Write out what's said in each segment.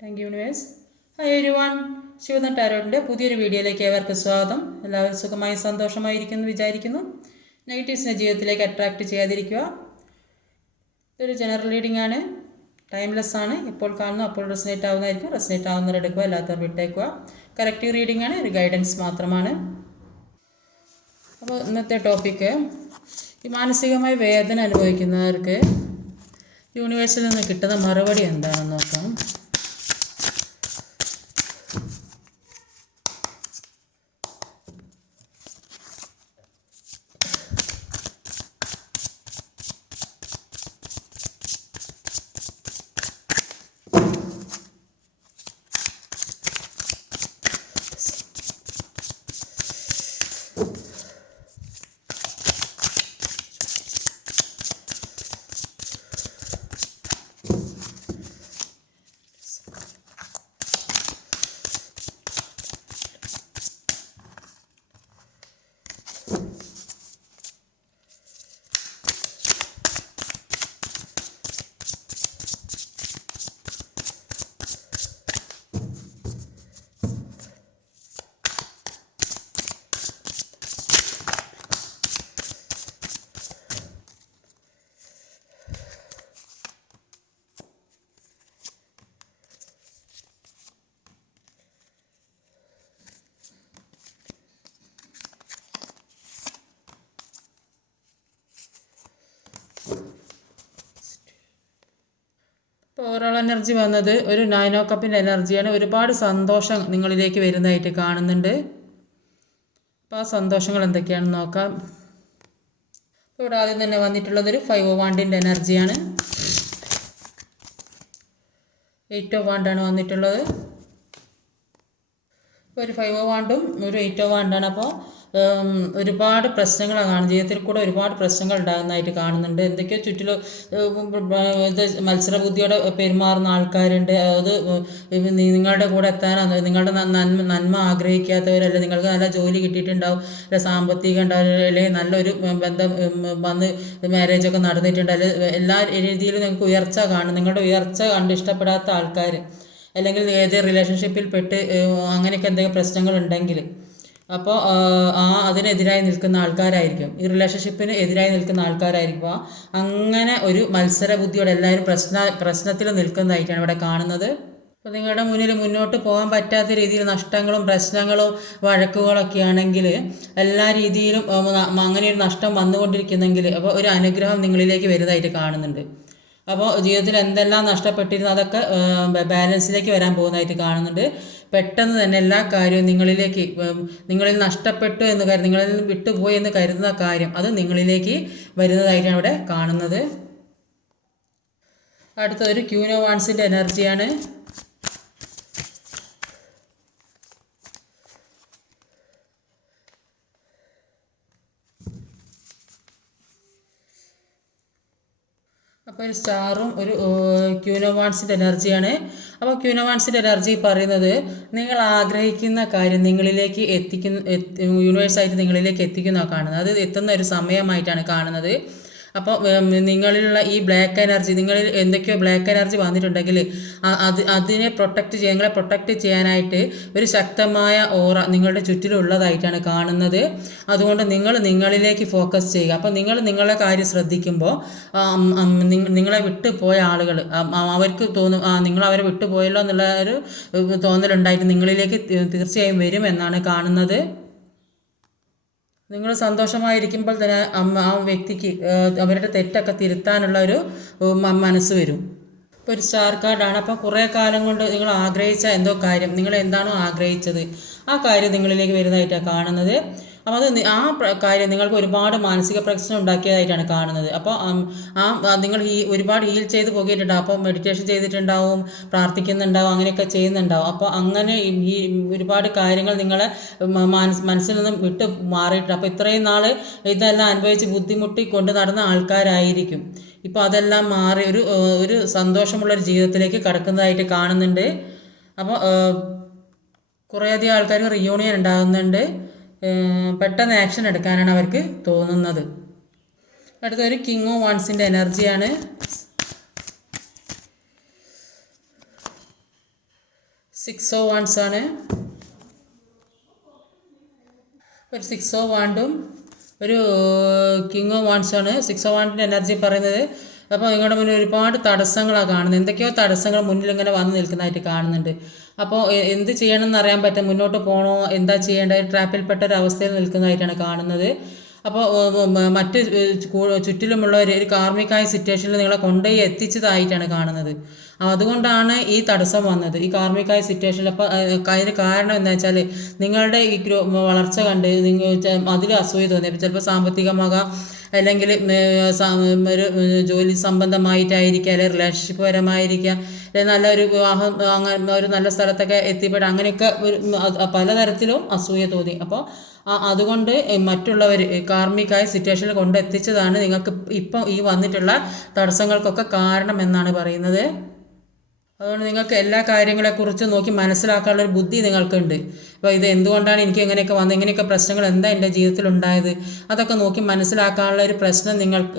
Thank you universe. Hi everyone, Shivadan ടാരോട്ടിൻ്റെ പുതിയൊരു വീഡിയോയിലേക്ക് ഏവർക്കും സ്വാഗതം. എല്ലാവരും സുഖമായി സന്തോഷമായിരിക്കുന്നു വിചാരിക്കുന്നു. നെഗറ്റീവ്സിനെ ജീവിതത്തിലേക്ക് അട്രാക്റ്റ് ചെയ്യാതിരിക്കുക. ഇതൊരു ജനറൽ റീഡിംഗ് ആണ്, ടൈംലെസ് ആണ്. ഇപ്പോൾ കാണുന്നു അപ്പോൾ റെസനേറ്റ് ആവുന്നതായിരിക്കും. റെസനേറ്റ് ആവുന്നവർ എടുക്കുക, അല്ലാത്തവർ വിട്ടേക്കുക. കറക്റ്റീവ് റീഡിംഗ് ആണ്, ഒരു ഗൈഡൻസ് മാത്രമാണ്. അപ്പോൾ ഇന്നത്തെ ടോപ്പിക്ക്, ഈ മാനസികമായി വേദന അനുഭവിക്കുന്നവർക്ക് യൂണിവേഴ്സിൽ നിന്ന് കിട്ടുന്ന മറുപടി എന്താണെന്ന് നോക്കാം. ഇപ്പോൾ ഓവറോൾ എനർജി വന്നത് ഒരു 9 ഓഫ് കപ്പിൻ്റെ എനർജിയാണ്. ഒരുപാട് സന്തോഷം നിങ്ങളിലേക്ക് വരുന്നതായിട്ട് കാണുന്നുണ്ട്. അപ്പോൾ ആ സന്തോഷങ്ങൾ എന്തൊക്കെയാണെന്ന് നോക്കാം. ഇപ്പോൾ ഇവിടെ ആദ്യം തന്നെ വന്നിട്ടുള്ളതൊരു 5 ഓഫ് വാണ്ടിൻ്റെ എനർജിയാണ്. 8 ഓഫ് വാണ്ടാണ് വന്നിട്ടുള്ളത്. ഒരു 5 ഓഫ് വാണ്ടും ഒരു 8 ഓഫ് വാണ്ടാണ്. അപ്പോൾ ഒരുപാട് പ്രശ്നങ്ങളാണ് കാണുന്നത്. ജീവിതത്തിൽ കൂടെ ഒരുപാട് പ്രശ്നങ്ങൾ ഉണ്ടാകുന്നതായിട്ട് കാണുന്നുണ്ട്. എന്തൊക്കെയോ ചുറ്റിലും ഇത് മത്സരബുദ്ധിയോടെ പെരുമാറുന്ന ആൾക്കാരുണ്ട്. അത് നിങ്ങളുടെ കൂടെ എത്താനാണ്, നിങ്ങളുടെ നന്മ ആഗ്രഹിക്കാത്തവരല്ല. നിങ്ങൾക്ക് നല്ല ജോലി കിട്ടിയിട്ടുണ്ടാവും, അല്ല സാമ്പത്തികം ഉണ്ടാവും, അല്ലെങ്കിൽ നല്ലൊരു ബന്ധം വന്ന് മാരേജൊക്കെ നടന്നിട്ടുണ്ട്, അല്ലെങ്കിൽ എല്ലാ രീതിയിലും നിങ്ങൾക്ക് ഉയർച്ച കാണും. നിങ്ങളുടെ ഉയർച്ച കണ്ട് ഇഷ്ടപ്പെടാത്ത ആൾക്കാർ, അല്ലെങ്കിൽ ഏത് റിലേഷൻഷിപ്പിൽ പെട്ട് അങ്ങനെയൊക്കെ എന്തെങ്കിലും പ്രശ്നങ്ങളുണ്ടെങ്കിൽ അപ്പോൾ അതിനെതിരായി നിൽക്കുന്ന ആൾക്കാരായിരിക്കും, ഈ റിലേഷൻഷിപ്പിന് എതിരായി നിൽക്കുന്ന ആൾക്കാരായിരിക്കും. അങ്ങനെ ഒരു മത്സര ബുദ്ധിയോടെ എല്ലാവരും പ്രശ്നത്തിൽ നിൽക്കുന്നതായിട്ടാണ് ഇവിടെ കാണുന്നത്. അപ്പോൾ നിങ്ങളുടെ മുന്നിൽ മുന്നോട്ട് പോകാൻ പറ്റാത്ത രീതിയിൽ നഷ്ടങ്ങളും പ്രശ്നങ്ങളും വഴക്കുകളൊക്കെ ആണെങ്കിൽ, എല്ലാ രീതിയിലും അങ്ങനെ ഒരു നഷ്ടം വന്നുകൊണ്ടിരിക്കുന്നെങ്കിൽ അപ്പോൾ ഒരു അനുഗ്രഹം നിങ്ങളിലേക്ക് വരുന്നതായിട്ട് കാണുന്നുണ്ട്. അപ്പോൾ ജീവിതത്തിൽ എന്തെല്ലാം നഷ്ടപ്പെട്ടിരുന്നു അതൊക്കെ ബാലൻസിലേക്ക് വരാൻ പോകുന്നതായിട്ട് കാണുന്നുണ്ട്. പെട്ടെന്ന് തന്നെ എല്ലാ കാര്യവും നിങ്ങളിൽ നഷ്ടപ്പെട്ടു എന്ന് നിങ്ങളിൽ നിന്ന് വിട്ടുപോയി എന്ന് കരുതുന്ന കാര്യം അത് നിങ്ങളിലേക്ക് വരുന്നതായിട്ടാണ് ഇവിടെ കാണുന്നത്. അടുത്തൊരു ക്യൂൻ ഓഫ് വാണ്ട്സിൻ്റെ എനർജിയാണ്. അപ്പോൾ ഒരു സ്റ്റാറും ഒരു ക്യൂൻ ഓഫ് വാണ്ട്സിൻ്റെ എനർജിയാണ്. അപ്പോൾ ക്യൂൻ ഓഫ് വാണ്ട്സിൻ്റെ എനർജി പറയുന്നത്, നിങ്ങൾ ആഗ്രഹിക്കുന്ന കാര്യം നിങ്ങളിലേക്ക് യൂണിവേഴ്സായിട്ട് നിങ്ങളിലേക്ക് എത്തിക്കുന്നതാണ് കാണുന്നത്. അത് എത്തുന്ന ഒരു സമയമായിട്ടാണ് കാണുന്നത്. അപ്പോൾ നിങ്ങളിലുള്ള ഈ ബ്ലാക്ക് എനർജി, നിങ്ങളിൽ എന്തൊക്കെയോ ബ്ലാക്ക് എനർജി വന്നിട്ടുണ്ടെങ്കിൽ അതിനെ നിങ്ങളെ പ്രൊട്ടക്റ്റ് ചെയ്യാനായിട്ട് ഒരു ശക്തമായ ഓറ നിങ്ങളുടെ ചുറ്റിലുള്ളതായിട്ടാണ് കാണുന്നത്. അതുകൊണ്ട് നിങ്ങളിലേക്ക് ഫോക്കസ് ചെയ്യുക. അപ്പോൾ നിങ്ങളുടെ കാര്യം ശ്രദ്ധിക്കുമ്പോൾ നിങ്ങളെ വിട്ടുപോയ ആളുകൾ അവർക്ക് തോന്നും, നിങ്ങൾ അവരെ വിട്ടുപോയല്ലോ എന്നുള്ള ഒരു തോന്നലുണ്ടായിട്ട് നിങ്ങളിലേക്ക് തീർച്ചയായും വരും എന്നാണ് കാണുന്നത്. നിങ്ങൾ സന്തോഷമായിരിക്കുമ്പോൾ തന്നെ ആ വ്യക്തിക്ക് അവരുടെ തെറ്റൊക്കെ തിരുത്താനുള്ള ഒരു മനസ്സ് വരും. ഇപ്പോൾ ഒരു സ്റ്റാർ കാർഡാണ്. അപ്പോൾ കുറേ കാലം കൊണ്ട് നിങ്ങൾ ആഗ്രഹിച്ച എന്തോ കാര്യം, നിങ്ങൾ എന്താണോ ആഗ്രഹിച്ചത് ആ കാര്യം നിങ്ങളിലേക്ക് വരുന്നതായിട്ടാണ് കാണുന്നത്. അപ്പോൾ ആ കാര്യം നിങ്ങൾക്ക് ഒരുപാട് മാനസിക പ്രശ്നം ഉണ്ടാക്കിയതായിട്ടാണ് കാണുന്നത്. അപ്പോൾ നിങ്ങൾ ഒരുപാട് ഹീൽ ചെയ്ത് പോയിട്ടുണ്ടാവും. അപ്പോൾ മെഡിറ്റേഷൻ ചെയ്തിട്ടുണ്ടാവും, പ്രാർത്ഥിക്കുന്നുണ്ടാവും, അങ്ങനെയൊക്കെ ചെയ്യുന്നുണ്ടാവും. അപ്പോൾ അങ്ങനെ ഈ ഒരുപാട് കാര്യങ്ങൾ നിങ്ങളെ മനസ്സിൽ നിന്നും വിട്ട് മാറിയിട്ടുണ്ട്. അപ്പോൾ ഇത്രയും നാൾ ഇതെല്ലാം അനുഭവിച്ച് ബുദ്ധിമുട്ടി കൊണ്ട് നടന്ന ആൾക്കാരായിരിക്കും. ഇപ്പോൾ അതെല്ലാം മാറി ഒരു സന്തോഷമുള്ളൊരു ജീവിതത്തിലേക്ക് കടക്കുന്നതായിട്ട് കാണുന്നുണ്ട്. അപ്പോൾ കുറേയധികം ആൾക്കാർക്ക് റിയൂണിയൻ ഉണ്ടാകുന്നുണ്ട്. പെട്ടെന്ന് ആക്ഷൻ എടുക്കാനാണ് അവർക്ക് തോന്നുന്നത്. അടുത്തൊരു കിങ് ഓഫ് വാണ്ട്സിൻ്റെ എനർജിയാണ്. 6 of Wands ആണ്. ഒരു 6 of Wand ഒരു King of Wands ആണ്. 6 of Wand എനർജി പറയുന്നത്. അപ്പോൾ നിങ്ങളുടെ മുന്നിൽ ഒരുപാട് തടസ്സങ്ങളാണ് കാണുന്നത്. എന്തൊക്കെയോ തടസ്സങ്ങൾ മുന്നിൽ ഇങ്ങനെ വന്ന് നിൽക്കുന്നതായിട്ട് കാണുന്നുണ്ട്. അപ്പോൾ എന്ത് ചെയ്യണമെന്ന് അറിയാൻ പറ്റും, മുന്നോട്ട് പോകണോ, എന്താ ചെയ്യേണ്ടത്, ട്രാപ്പിൽപ്പെട്ട ഒരു അവസ്ഥയിൽ നിൽക്കുന്നതായിട്ടാണ് കാണുന്നത്. അപ്പോൾ മറ്റ് ചുറ്റിലുമുള്ളവർ ഒരു കാർമികമായ സിറ്റുവേഷനിൽ നിങ്ങളെ കൊണ്ടുപോയി എത്തിച്ചതായിട്ടാണ് കാണുന്നത്. അതുകൊണ്ടാണ് ഈ തടസ്സം വന്നത്, ഈ കാർമികമായ സിറ്റുവേഷനിൽ. അപ്പോൾ അതിന് കാരണം എന്താ വെച്ചാൽ നിങ്ങളുടെ ഈ വളർച്ച കണ്ട് അതിൽ അസൂയ തോന്നി. ചിലപ്പോൾ സാമ്പത്തികമാകാം, അല്ലെങ്കിൽ ഒരു ജോലി സംബന്ധമായിട്ടായിരിക്കുക, അല്ലെങ്കിൽ റിലേഷൻഷിപ്പ് പരമായിരിക്കാം, അല്ലെങ്കിൽ നല്ലൊരു വിവാഹം, അങ്ങനെ ഒരു നല്ല സ്ഥലത്തൊക്കെ എത്തിപ്പെടാം. അങ്ങനെയൊക്കെ പലതരത്തിലും അസൂയ തോന്നി. അപ്പോൾ അതുകൊണ്ട് മറ്റുള്ളവർ കാർമികമായ സിറ്റുവേഷനിൽ കൊണ്ടെത്തിച്ചതാണ് നിങ്ങൾക്ക് ഇപ്പം ഈ വന്നിട്ടുള്ള തടസ്സങ്ങൾക്കൊക്കെ കാരണം എന്നാണ് പറയുന്നത്. അതുകൊണ്ട് നിങ്ങൾക്ക് എല്ലാ കാര്യങ്ങളെക്കുറിച്ചും നോക്കി മനസ്സിലാക്കാനുള്ളൊരു ബുദ്ധി നിങ്ങൾക്കുണ്ട്. അപ്പോൾ ഇത് എന്തുകൊണ്ടാണ് എനിക്ക് എങ്ങനെയൊക്കെ വന്നത്, എങ്ങനെയൊക്കെ പ്രശ്നങ്ങൾ എന്താ എൻ്റെ ജീവിതത്തിൽ ഉണ്ടായത്, അതൊക്കെ നോക്കി മനസ്സിലാക്കാനുള്ള ഒരു പ്രശ്നം നിങ്ങൾക്ക്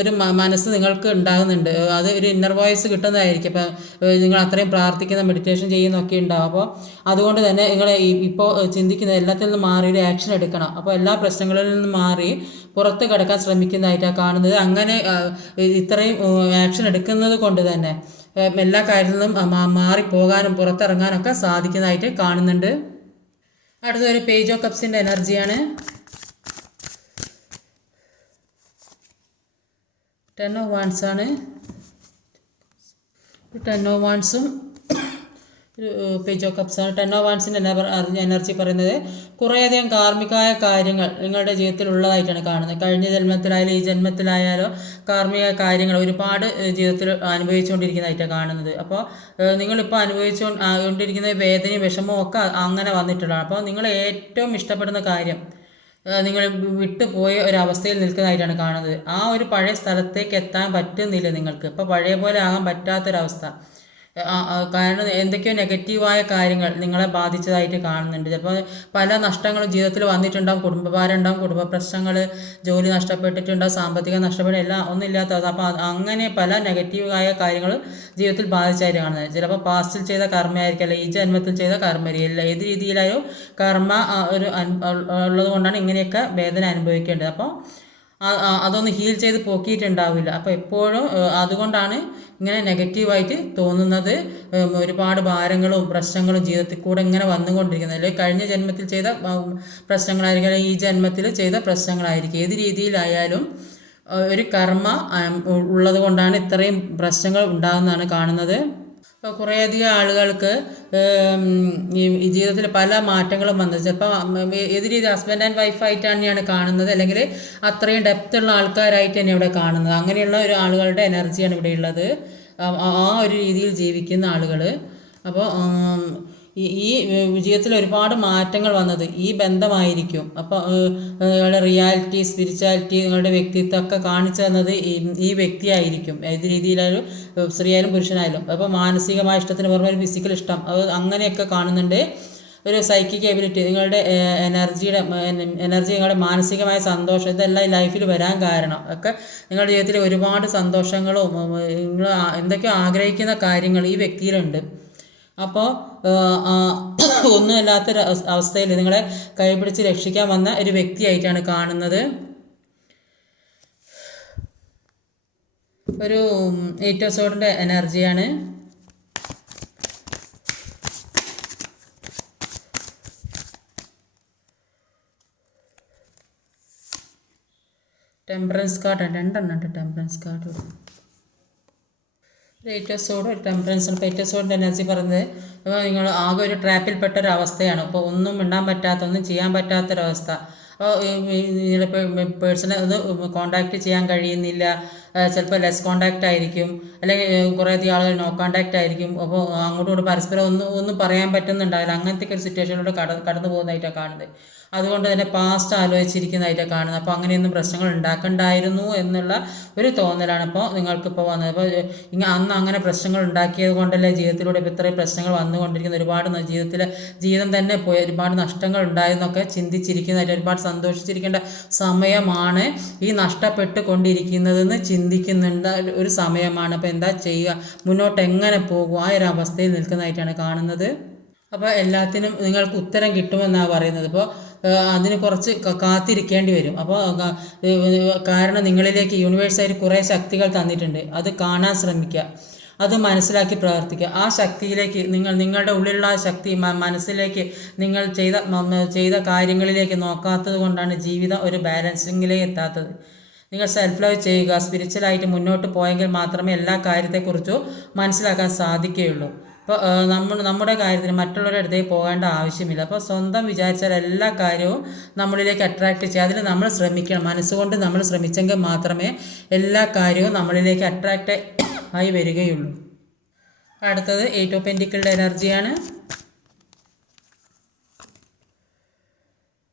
ഒരു മനസ്സ് നിങ്ങൾക്ക് ഉണ്ടാകുന്നുണ്ട്. അത് ഒരു ഇന്നർ വോയിസ് കിട്ടുന്നതായിരിക്കും. അപ്പോൾ നിങ്ങൾ അത്രയും പ്രാർത്ഥിക്കുന്ന, മെഡിറ്റേഷൻ ചെയ്യുന്നൊക്കെ ഉണ്ടാകും. അപ്പോൾ അതുകൊണ്ട് തന്നെ നിങ്ങൾ ഇപ്പോൾ ചിന്തിക്കുന്ന എല്ലാത്തിൽ നിന്നും മാറി ഒരു ആക്ഷൻ എടുക്കണം. അപ്പോൾ എല്ലാ പ്രശ്നങ്ങളിൽ നിന്നും മാറി പുറത്ത് കിടക്കാൻ ശ്രമിക്കുന്നതായിട്ടാണ് കാണുന്നത്. അങ്ങനെ ഇത്രയും ആക്ഷൻ എടുക്കുന്നത് കൊണ്ട് തന്നെ എല്ലാ കാര്യത്തിൽ നിന്നും മാറിപ്പോകാനും പുറത്തിറങ്ങാനൊക്കെ സാധിക്കുന്നതായിട്ട് കാണുന്നുണ്ട്. അടുത്തൊരു പേജ് ഓഫ് കപ്സിൻ്റെ എനർജിയാണ്. 10 of Wands ആണ്. 10 of Wandsഉം ഒരു പേജ് ഓഫ് കപ്സ് ആണ്. 10 of Wandsൻ്റെ എനർജി പറയുന്നത് കുറേയധികം കാർമികമായ കാര്യങ്ങൾ നിങ്ങളുടെ ജീവിതത്തിൽ ഉള്ളതായിട്ടാണ് കാണുന്നത്. കഴിഞ്ഞ ജന്മത്തിലായാലും ഈ ജന്മത്തിലായാലോ കാർമിക കാര്യങ്ങൾ ഒരുപാട് ജീവിതത്തിൽ അനുഭവിച്ചുകൊണ്ടിരിക്കുന്നതായിട്ടാണ് കാണുന്നത്. അപ്പോൾ നിങ്ങളിപ്പോൾ അനുഭവിച്ചുകൊണ്ടിരിക്കുന്ന വേദനയും വിഷമവും ഒക്കെ അങ്ങനെ വന്നിട്ടുള്ളതാണ്. അപ്പോൾ നിങ്ങൾ ഏറ്റവും ഇഷ്ടപ്പെടുന്ന കാര്യം നിങ്ങൾ വിട്ടുപോയ ഒരവസ്ഥയിൽ നിൽക്കുന്നതായിട്ടാണ് കാണുന്നത്. ആ ഒരു പഴയ സ്ഥലത്തേക്ക് എത്താൻ പറ്റുന്നില്ല നിങ്ങൾക്ക്. ഇപ്പോൾ പഴയ പോലെ ആകാൻ പറ്റാത്തൊരവസ്ഥ. കാരണം എന്തൊക്കെയോ നെഗറ്റീവായ കാര്യങ്ങൾ നിങ്ങളെ ബാധിച്ചതായിട്ട് കാണുന്നുണ്ട്. ചിലപ്പോൾ പല നഷ്ടങ്ങളും ജീവിതത്തിൽ വന്നിട്ടുണ്ടാകും. കുടുംബഭാരം ഉണ്ടാകും, കുടുംബ പ്രശ്നങ്ങൾ, ജോലി നഷ്ടപ്പെട്ടിട്ടുണ്ടാകും, സാമ്പത്തികം നഷ്ടപ്പെടുക, എല്ലാം ഒന്നുമില്ലാത്ത. അപ്പോൾ അങ്ങനെ പല നെഗറ്റീവായ കാര്യങ്ങൾ ജീവിതത്തിൽ ബാധിച്ചായിട്ട് കാണുന്നത്. ചിലപ്പോൾ പാസ്റ്റിൽ ചെയ്ത കർമ്മയായിരിക്കും, അല്ലെങ്കിൽ ഈ ജന്മത്തിൽ ചെയ്ത കർമ്മരിയല്ല, ഏത് രീതിയിലായോ കർമ്മ ഒരു ഉള്ളത് കൊണ്ടാണ് ഇങ്ങനെയൊക്കെ വേദന അനുഭവിക്കേണ്ടത്. അപ്പോൾ അതൊന്ന് ഹീൽ ചെയ്ത് പോക്കിയിട്ടുണ്ടാവില്ല. അപ്പോൾ എപ്പോഴും അതുകൊണ്ടാണ് ഇങ്ങനെ നെഗറ്റീവായിട്ട് തോന്നുന്നത്. ഒരുപാട് ഭാരങ്ങളും പ്രശ്നങ്ങളും ജീവിതത്തിൽ കൂടെ ഇങ്ങനെ വന്നുകൊണ്ടിരിക്കുന്നത്. അല്ലെങ്കിൽ കഴിഞ്ഞ ജന്മത്തിൽ ചെയ്ത പ്രശ്നങ്ങളായിരിക്കും, അല്ലെങ്കിൽ ഈ ജന്മത്തിൽ ചെയ്ത പ്രശ്നങ്ങളായിരിക്കും. ഏത് രീതിയിലായാലും ഒരു കർമ്മ ഉള്ളത് കൊണ്ടാണ് ഇത്രയും പ്രശ്നങ്ങൾ ഉണ്ടാകുന്നതാണ് കാണുന്നത്. ഇപ്പോൾ കുറേയധികം ആളുകൾക്ക് ഈ ജീവിതത്തിൽ പല മാറ്റങ്ങളും വന്നത്. ചിലപ്പോൾ ഏത് രീതി ഹസ്ബൻഡ് ആൻഡ് വൈഫായിട്ട് തന്നെയാണ് കാണുന്നത്, അല്ലെങ്കിൽ അത്രയും ഡെപ്തുള്ള ആൾക്കാരായിട്ട് തന്നെ ഇവിടെ കാണുന്നത്. അങ്ങനെയുള്ള ഒരു ആളുകളുടെ എനർജിയാണ് ഇവിടെ ഉള്ളത്, ആ ഒരു രീതിയിൽ ജീവിക്കുന്ന ആളുകൾ. അപ്പോൾ ഈ ജീവിതത്തിൽ ഒരുപാട് മാറ്റങ്ങൾ വന്നത് ഈ ബന്ധമായിരിക്കും. അപ്പോൾ നിങ്ങളുടെ റിയാലിറ്റി, സ്പിരിച്വാലിറ്റി, നിങ്ങളുടെ വ്യക്തിത്വമൊക്കെ കാണിച്ചു തന്നത് ഈ വ്യക്തിയായിരിക്കും. ഏത് രീതിയിലായാലും സ്ത്രീയായാലും പുരുഷനായാലും. അപ്പോൾ മാനസികമായ ഇഷ്ടത്തിന് പുറമെ ഒരു ഫിസിക്കൽ ഇഷ്ടം, അത് അങ്ങനെയൊക്കെ കാണുന്നുണ്ട്. ഒരു സൈക്കിക് എബിലിറ്റി, നിങ്ങളുടെ എനർജി, നിങ്ങളുടെ മാനസികമായ സന്തോഷം, ഇതെല്ലാം ലൈഫിൽ വരാൻ കാരണം ഒക്കെ നിങ്ങളുടെ ജീവിതത്തിൽ ഒരുപാട് സന്തോഷങ്ങളും നിങ്ങൾ എന്തൊക്കെയോ ആഗ്രഹിക്കുന്ന കാര്യങ്ങൾ ഈ വ്യക്തിയിലുണ്ട്. അപ്പോൾ ഒന്നുമല്ലാത്തൊരു അവസ്ഥയിൽ നിങ്ങളെ കൈപിടിച്ച് രക്ഷിക്കാൻ വന്ന ഒരു വ്യക്തിയായിട്ടാണ് കാണുന്നത്. ഒരു 8 of Swordsൻ്റെ എനർജിയാണ്. ടെമ്പറൻസ് കാർഡ് 2 ഉണ്ട്. ടെമ്പറൻസ് കാർഡ് 8 of Swords, ഒരു ടെമ്പറൻസ്. ഇപ്പോൾ 8 of Swordsൻ്റെ എനർജി പറയുന്നത് അപ്പോൾ നിങ്ങൾ ആകെ ഒരു ട്രാപ്പിൽപ്പെട്ട ഒരു അവസ്ഥയാണ്. ഇപ്പോൾ ഒന്നും മിണ്ടാൻ പറ്റാത്ത, ഒന്നും ചെയ്യാൻ പറ്റാത്തൊരവസ്ഥ. അപ്പോൾ പേഴ്സണെ ഒന്ന് കോണ്ടാക്റ്റ് ചെയ്യാൻ കഴിയുന്നില്ല. ചിലപ്പോൾ ലെസ് കോണ്ടാക്റ്റ് ആയിരിക്കും, അല്ലെങ്കിൽ കുറേയധികം ആളുകൾ നോ കോണ്ടാക്റ്റ് ആയിരിക്കും. അപ്പോൾ അങ്ങോട്ടും ഇങ്ങോട്ടും പരസ്പരം ഒന്നും പറയാൻ പറ്റുന്നുണ്ടാവില്ല. അങ്ങനത്തെ ഒരു സിറ്റുവേഷനിലൂടെ കടന്നു പോകുന്നതായിട്ടാണ് കാണുന്നത്. അതുകൊണ്ട് തന്നെ പാസ്റ്റ് ആലോചിച്ചിരിക്കുന്നതായിട്ടാണ് കാണുന്നത്. അപ്പോൾ അങ്ങനെയൊന്നും പ്രശ്നങ്ങൾ ഉണ്ടാക്കണ്ടായിരുന്നു എന്നുള്ള ഒരു തോന്നലാണ് ഇപ്പോൾ നിങ്ങൾക്കിപ്പോൾ വന്നത്. അപ്പോൾ അന്ന് അങ്ങനെ പ്രശ്നങ്ങൾ ഉണ്ടാക്കിയത് കൊണ്ടല്ലേ ജീവിതത്തിലൂടെ ഇപ്പോൾ ഇത്രയും പ്രശ്നങ്ങൾ വന്നുകൊണ്ടിരിക്കുന്ന, ഒരുപാട് ജീവിതം തന്നെ പോയി ഒരുപാട് നഷ്ടങ്ങൾ ഉണ്ടായെന്നൊക്കെ ചിന്തിച്ചിരിക്കുന്നതായിട്ട്, ഒരുപാട് സന്തോഷിച്ചിരിക്കേണ്ട സമയമാണ് ഈ നഷ്ടപ്പെട്ട് കൊണ്ടിരിക്കുന്നതെന്ന് ചിന്തിക്കുന്നുണ്ട് ഒരു സമയമാണ്. അപ്പോൾ എന്താ ചെയ്യുക, മുന്നോട്ട് എങ്ങനെ പോകും, ആ ഒരു അവസ്ഥയിൽ നിൽക്കുന്നതായിട്ടാണ് കാണുന്നത്. അപ്പോൾ എല്ലാത്തിനും നിങ്ങൾക്ക് ഉത്തരം കിട്ടുമെന്നാണ് പറയുന്നത്. ഇപ്പോൾ അതിന് കുറച്ച് കാത്തിരിക്കേണ്ടി വരും. അപ്പോൾ കാരണം നിങ്ങളിലേക്ക് യൂണിവേഴ്സായിട്ട് കുറേ ശക്തികൾ തന്നിട്ടുണ്ട്. അത് കാണാൻ ശ്രമിക്കുക, അത് മനസ്സിലാക്കി പ്രവർത്തിക്കുക. ആ ശക്തിയിലേക്ക് നിങ്ങളുടെ ഉള്ളിലുള്ള ആ ശക്തി മനസ്സിലേക്ക് നിങ്ങൾ ചെയ്ത കാര്യങ്ങളിലേക്ക് നോക്കാത്തത് കൊണ്ടാണ് ജീവിതം ഒരു ബാലൻസിങ്ങിലേക്ക് എത്താത്തത്. നിങ്ങൾ സെൽഫ് ലവ് ചെയ്യുക, സ്പിരിച്വലായിട്ട് മുന്നോട്ട് പോയെങ്കിൽ മാത്രമേ എല്ലാ കാര്യത്തെക്കുറിച്ചും മനസ്സിലാക്കാൻ സാധിക്കുകയുള്ളൂ. അപ്പോൾ നമ്മുടെ കാര്യത്തിന് മറ്റുള്ളവരുടെ അടുത്തേക്ക് പോകേണ്ട ആവശ്യമില്ല. അപ്പോൾ സ്വന്തം വിചാരിച്ചാൽ എല്ലാ കാര്യവും നമ്മളിലേക്ക് അട്രാക്റ്റ് ചെയ്യുക. അതിൽ നമ്മൾ ശ്രമിക്കണം, മനസ്സുകൊണ്ട് നമ്മൾ ശ്രമിച്ചെങ്കിൽ മാത്രമേ എല്ലാ കാര്യവും നമ്മളിലേക്ക് അട്രാക്റ്റ് ആയി വരികയുള്ളൂ. അടുത്തത് 8 ഓഫ് പെന്റിക്കിളുടെ എനർജിയാണ്.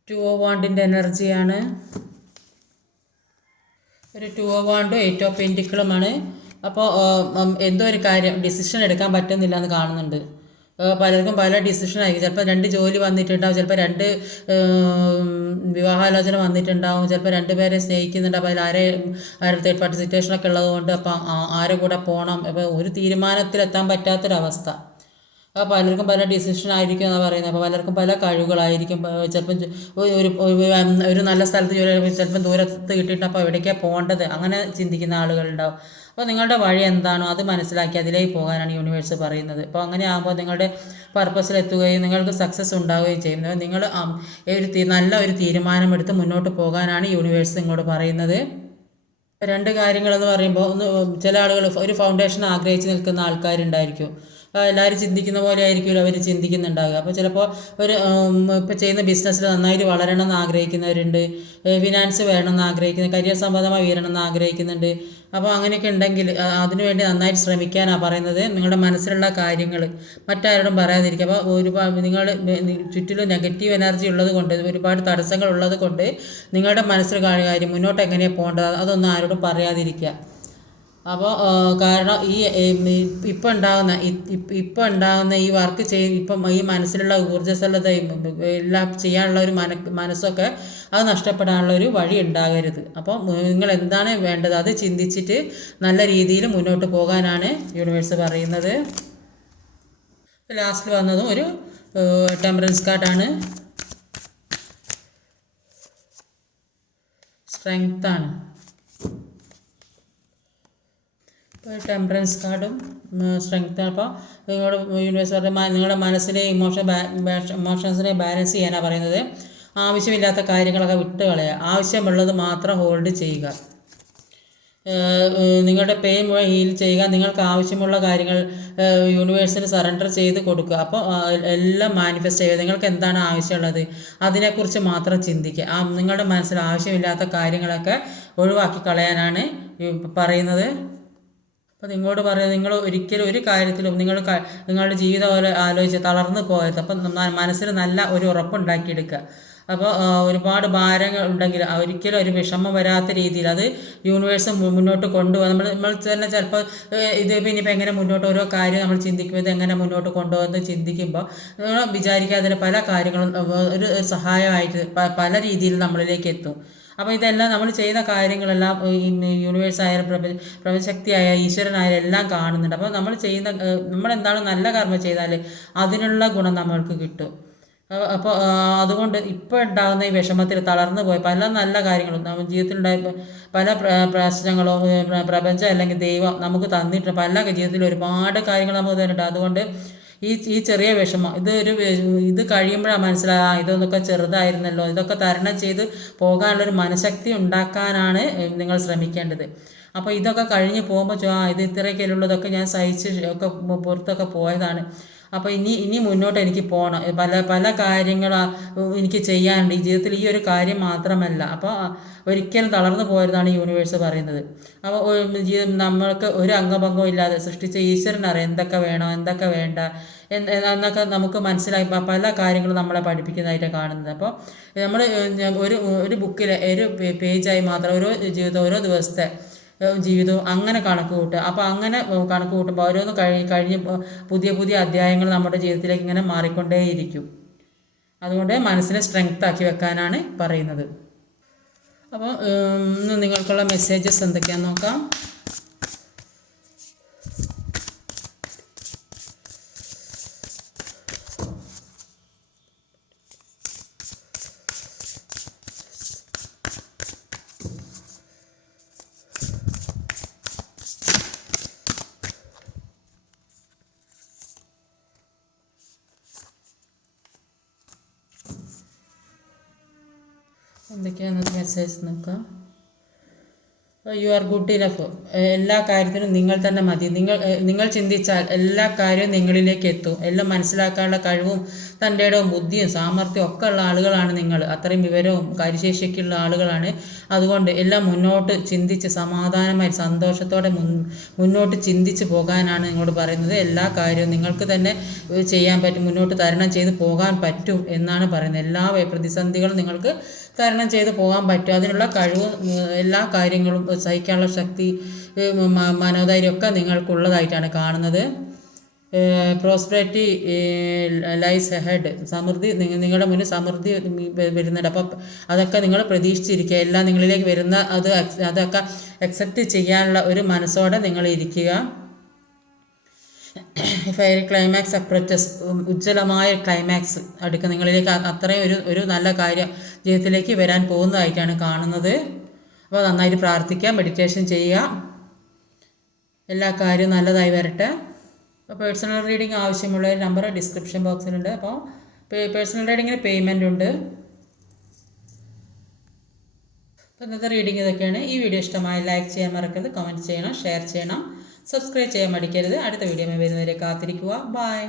2 ഓഫ് വാണ്ടിൻ്റെ എനർജിയാണ്. ഒരു 2 ഓഫ് വാണ്ടും 8 ഓഫ് പെന്റിക്കിളുമാണ്. അപ്പോൾ എന്തോ ഒരു കാര്യം ഡിസിഷൻ എടുക്കാൻ പറ്റുന്നില്ല എന്ന് കാണുന്നുണ്ട്. പലർക്കും പല ഡിസിഷനായിരിക്കും. ചിലപ്പോൾ 2 ജോലി വന്നിട്ടുണ്ടാവും, ചിലപ്പോൾ 2 വിവാഹാലോചന വന്നിട്ടുണ്ടാവും, ചിലപ്പോൾ 2 പേരെ സ്നേഹിക്കുന്നുണ്ടാവും. അതിൽ ആരെ തേർഡ് പാർട്ടി സിറ്റുവേഷനൊക്കെ ഉള്ളതുകൊണ്ട് അപ്പം ആരെ കൂടെ പോകണം, അപ്പോൾ ഒരു തീരുമാനത്തിലെത്താൻ പറ്റാത്തൊരവസ്ഥ. അപ്പോൾ പലർക്കും പല ഡിസിഷൻ ആയിരിക്കും എന്നാണ് പറയുന്നത്. അപ്പോൾ പലർക്കും പല കഴിവുകളായിരിക്കും. ചിലപ്പം ഒരു നല്ല സ്ഥലത്ത് ജോലി, ചിലപ്പം ദൂരത്ത് കിട്ടിയിട്ട് അപ്പോൾ എവിടേക്കാണ് പോകേണ്ടത്, അങ്ങനെ ചിന്തിക്കുന്ന ആളുകളുണ്ടാവും. അപ്പോൾ നിങ്ങളുടെ വഴി എന്താണോ അത് മനസ്സിലാക്കി അതിലേക്ക് പോകാനാണ് യൂണിവേഴ്സ് പറയുന്നത്. അപ്പോൾ അങ്ങനെ ആകുമ്പോൾ നിങ്ങളുടെ പർപ്പസിലെത്തുകയും നിങ്ങൾക്ക് സക്സസ് ഉണ്ടാവുകയും ചെയ്യും. നിങ്ങൾ നല്ല ഒരു തീരുമാനമെടുത്ത് മുന്നോട്ട് പോകാനാണ് യൂണിവേഴ്സ് നിങ്ങളോട് പറയുന്നത്. 2 കാര്യങ്ങളെന്ന് പറയുമ്പോൾ, ചില ആളുകൾ ഒരു ഫൗണ്ടേഷൻ ആഗ്രഹിച്ച് നിൽക്കുന്ന ആൾക്കാരുണ്ടായിരിക്കും. എല്ലാവരും ചിന്തിക്കുന്ന പോലെ ആയിരിക്കുമല്ലോ അവർ ചിന്തിക്കുന്നുണ്ടാവുക. അപ്പോൾ ചിലപ്പോൾ ഇപ്പോൾ ചെയ്യുന്ന ബിസിനസ്സിൽ നന്നായിട്ട് വളരണം എന്ന് ആഗ്രഹിക്കുന്നവരുണ്ട്, ഫിനാൻസ് വേണമെന്ന് ആഗ്രഹിക്കുന്ന, കരിയർ സംബന്ധമായി ഉയരണമെന്ന് ആഗ്രഹിക്കുന്നുണ്ട്. അപ്പോൾ അങ്ങനെയൊക്കെ ഉണ്ടെങ്കിൽ അതിനുവേണ്ടി നന്നായിട്ട് ശ്രമിക്കാനാണ് പറയുന്നത്. നിങ്ങളുടെ മനസ്സിലുള്ള കാര്യങ്ങൾ മറ്റാരോടും പറയാതിരിക്കുക. അപ്പോൾ ഒരുപാട് നിങ്ങളുടെ ചുറ്റിലും നെഗറ്റീവ് എനർജി ഉള്ളത് കൊണ്ട്, ഒരുപാട് തടസ്സങ്ങൾ ഉള്ളത് കൊണ്ട് നിങ്ങളുടെ മനസ്സിൽ കാര്യം മുന്നോട്ട് എങ്ങനെയാണ് പോകേണ്ടത് അതൊന്നും ആരോടും പറയാതിരിക്കുക. അപ്പോൾ കാരണം ഇപ്പം ഉണ്ടാകുന്ന ഈ വർക്ക് ഇപ്പം ഈ മനസ്സിലുള്ള ഊർജ്ജസ്വലതയും എല്ലാം ചെയ്യാനുള്ള ഒരു മനസ്സൊക്കെ അത് നഷ്ടപ്പെടാനുള്ള ഒരു വഴി ഉണ്ടാകരുത്. അപ്പോൾ നിങ്ങൾ എന്താണ് വേണ്ടത് അത് ചിന്തിച്ചിട്ട് നല്ല രീതിയിൽ മുന്നോട്ട് പോകാനാണ് യൂണിവേഴ്സ് പറയുന്നത്. ലാസ്റ്റിൽ വന്നതും ഒരു ടെമ്പറൻസ് കാർഡാണ്. സ്ട്രെങ്ത്താണ്. ടെമ്പറൻസ് കാർഡും സ്ട്രെങ്ത്താണ്. അപ്പോൾ നിങ്ങളുടെ യൂണിവേഴ്സ് പറയുന്നത് നിങ്ങളുടെ മനസ്സിലെ ഇമോഷൻസിനെ ബാലൻസ് ചെയ്യാനാണ് പറയുന്നത്. ആവശ്യമില്ലാത്ത കാര്യങ്ങളൊക്കെ വിട്ട് കളയുക, ആവശ്യമുള്ളത് മാത്രം ഹോൾഡ് ചെയ്യുക. നിങ്ങളുടെ പെയിൻ മുഴുവൻ ഹീൽ ചെയ്യുക. നിങ്ങൾക്ക് ആവശ്യമുള്ള കാര്യങ്ങൾ യൂണിവേഴ്സിന് സറണ്ടർ ചെയ്ത് കൊടുക്കുക. അപ്പോൾ എല്ലാം മാനിഫെസ്റ്റ് ചെയ്യുക. നിങ്ങൾക്ക് എന്താണ് ആവശ്യമുള്ളത് അതിനെക്കുറിച്ച് മാത്രം ചിന്തിക്കുക. നിങ്ങളുടെ മനസ്സിൽ ആവശ്യമില്ലാത്ത കാര്യങ്ങളൊക്കെ ഒഴിവാക്കി കളയാനാണ് പറയുന്നത്. അപ്പോൾ നിങ്ങളോട് പറയുന്നത്, നിങ്ങൾ ഒരിക്കലും ഒരു കാര്യത്തിലും നിങ്ങളുടെ ജീവിതം ആലോചിച്ച് തളർന്നു പോകരുത്. അപ്പം മനസ്സിൽ നല്ല ഒരു ഉറപ്പുണ്ടാക്കിയെടുക്കുക. അപ്പോൾ ഒരുപാട് ഭാരങ്ങൾ ഉണ്ടെങ്കിൽ ഒരിക്കലും ഒരു വിഷമം വരാത്ത രീതിയിൽ അത് യൂണിവേഴ്സ് മുന്നോട്ട് കൊണ്ടുപോകുക. നമ്മൾ തന്നെ ചിലപ്പോൾ ഇനിയിപ്പോൾ എങ്ങനെ മുന്നോട്ട് ഓരോ കാര്യം നമ്മൾ ചിന്തിക്കുമ്പോൾ എങ്ങനെ മുന്നോട്ട് കൊണ്ടുപോകുന്നത് ചിന്തിക്കുമ്പോൾ വിചാരിക്കാതെ പല കാര്യങ്ങളും ഒരു സഹായമായിട്ട് പല രീതിയിൽ നമ്മളിലേക്ക് എത്തും. അപ്പോൾ ഇതെല്ലാം നമ്മൾ ചെയ്യുന്ന കാര്യങ്ങളെല്ലാം യൂണിവേഴ്സായാലും പ്രപഞ്ചശക്തിയായ ഈശ്വരനായാലും എല്ലാം കാണുന്നുണ്ട്. അപ്പോൾ നമ്മളെന്താണ് നല്ല കർമ്മം ചെയ്താൽ അതിനുള്ള ഗുണം നമ്മൾക്ക് കിട്ടും. അപ്പോൾ അതുകൊണ്ട് ഇപ്പോൾ ഉണ്ടാകുന്ന ഈ വിഷമത്തിൽ തളർന്നു പോയി പല നല്ല കാര്യങ്ങളും നമ്മുടെ ജീവിതത്തിലുണ്ടായ പല പ്രശ്നങ്ങളോ പ്രപഞ്ചം അല്ലെങ്കിൽ ദൈവം നമുക്ക് തന്നിട്ടുണ്ട്. പല ജീവിതത്തിൽ ഒരുപാട് കാര്യങ്ങൾ നമുക്ക് തന്നിട്ടുണ്ട്. അതുകൊണ്ട് ഈ ചെറിയ വിഷമം ഇത് കഴിയുമ്പോഴാണ് മനസ്സിലാകുക ഇതൊക്കെ ചെറുതായിരുന്നല്ലോ. ഇതൊക്കെ തരണം ചെയ്ത് പോകാനുള്ളൊരു മനഃശക്തി ഉണ്ടാക്കാനാണ് നിങ്ങൾ ശ്രമിക്കേണ്ടത്. അപ്പോൾ ഇതൊക്കെ കഴിഞ്ഞ് പോകുമ്പോൾ ഇത് ഇത്രയൊക്കെ ഉള്ളതൊക്കെ ഞാൻ സഹിച്ച് ഒക്കെ പുറത്തൊക്കെ പോയതാണ്. അപ്പോൾ ഇനി മുന്നോട്ട് എനിക്ക് പോകണം, പല പല കാര്യങ്ങൾ എനിക്ക് ചെയ്യാനുണ്ട് ഈ ജീവിതത്തിൽ, ഈ ഒരു കാര്യം മാത്രമല്ല. അപ്പോൾ ഒരിക്കലും തളർന്നു പോരുന്നതാണ് യൂണിവേഴ്സ് പറയുന്നത്. അപ്പോൾ നമ്മൾക്ക് ഒരു അംഗഭംഗവും ഇല്ലാതെ സൃഷ്ടിച്ച ഈശ്വരനറിയാം എന്തൊക്കെ വേണം എന്തൊക്കെ വേണ്ട എന്നൊക്കെ നമുക്ക് മനസ്സിലായി പല കാര്യങ്ങളും നമ്മളെ പഠിപ്പിക്കുന്നതായിട്ട് കാണുന്നത്. അപ്പോൾ നമ്മൾ ഒരു ബുക്കിലെ ഒരു പേജായി മാത്രം ഓരോ ജീവിതം ഓരോ ദിവസത്തെ ജീവിതവും അങ്ങനെ കണക്ക് കൂട്ടുക. അപ്പോൾ അങ്ങനെ കണക്ക് കൂട്ടുമ്പോൾ ഓരോന്ന് കഴിഞ്ഞ് പുതിയ പുതിയ അധ്യായങ്ങൾ നമ്മുടെ ജീവിതത്തിലേക്ക് ഇങ്ങനെ മാറിക്കൊണ്ടേയിരിക്കും. അതുകൊണ്ട് മനസ്സിനെ സ്ട്രെങ്ത് ആക്കി വെക്കാനാണ് പറയുന്നത്. അപ്പോൾ ഇന്ന് നിങ്ങൾക്കുള്ള മെസ്സേജസ് എന്തൊക്കെയാണെന്ന് നോക്കാം. എന്തൊക്കെയാണ് മെസ്സേജ് നോക്കാം. You are good enough. എല്ലാ കാര്യത്തിനും നിങ്ങൾ തന്നെ മതി. നിങ്ങൾ ചിന്തിച്ചാൽ എല്ലാ കാര്യവും നിങ്ങളിലേക്ക് എത്തും. എല്ലാം മനസ്സിലാക്കാനുള്ള കഴിവും തൻ്റെ ഇടവും ബുദ്ധിയും സാമർഥ്യവും ഒക്കെ ഉള്ള ആളുകളാണ് നിങ്ങൾ. അത്രയും വിവരവും കാര്യശേഷിയൊക്കെയുള്ള ആളുകളാണ്. അതുകൊണ്ട് എല്ലാം മുന്നോട്ട് ചിന്തിച്ച് സമാധാനമായി സന്തോഷത്തോടെ മുന്നോട്ട് ചിന്തിച്ച് പോകാനാണ് നിങ്ങളോട് പറയുന്നത്. എല്ലാ കാര്യവും നിങ്ങൾക്ക് തന്നെ ചെയ്യാൻ പറ്റും, മുന്നോട്ട് തരണം ചെയ്ത് പോകാൻ പറ്റും എന്നാണ് പറയുന്നത്. എല്ലാ പ്രതിസന്ധികളും നിങ്ങൾക്ക് തരണം ചെയ്ത് പോകാൻ പറ്റും. അതിനുള്ള കഴിവ് എല്ലാ കാര്യങ്ങളും സഹിക്കാനുള്ള ശക്തി മനോധൈര്യമൊക്കെ നിങ്ങൾക്കുള്ളതായിട്ടാണ് കാണുന്നത്. Prosperity lies head. സമൃദ്ധി നിങ്ങളുടെ മുന്നിൽ സമൃദ്ധി വരുന്നുണ്ട്. അപ്പം അതൊക്കെ നിങ്ങൾ പ്രതീക്ഷിച്ചിരിക്കുക. എല്ലാം നിങ്ങളിലേക്ക് വരുന്ന അതൊക്കെ അക്സെപ്റ്റ് ചെയ്യാനുള്ള ഒരു മനസ്സോടെ നിങ്ങൾ ഇരിക്കുക. Fair climax approaches. ഉജ്ജ്വലമായ ക്ലൈമാക്സ് അടുക്കുക നിങ്ങളിലേക്ക്. അത്രയും ഒരു നല്ല കാര്യം ജീവിതത്തിലേക്ക് വരാൻ പോകുന്നതായിട്ടാണ് കാണുന്നത്. അപ്പോൾ നന്നായിട്ട് പ്രാർത്ഥിക്കുക, മെഡിറ്റേഷൻ ചെയ്യുക, എല്ലാ കാര്യവും നല്ലതായി വരട്ടെ. അപ്പോൾ പേഴ്സണൽ റീഡിംഗ് ആവശ്യമുള്ള നമ്പർ ഡിസ്ക്രിപ്ഷൻ ബോക്സിലുണ്ട്. അപ്പോൾ പേഴ്സണൽ റീഡിങ്ങിന് പേയ്മെൻ്റ് ഉണ്ട്. അപ്പോൾ ഇന്നത്തെ റീഡിംഗ് ഇതൊക്കെയാണ്. ഈ വീഡിയോ ഇഷ്ടമായി ലൈക്ക് ചെയ്യാൻ മറക്കരുത്, കമൻറ്റ് ചെയ്യണം, ഷെയർ ചെയ്യണം, സബ്സ്ക്രൈബ് ചെയ്യാൻ മടിക്കരുത്. അടുത്ത വീഡിയോ വരുന്നവരെ കാത്തിരിക്കുക. ബൈ.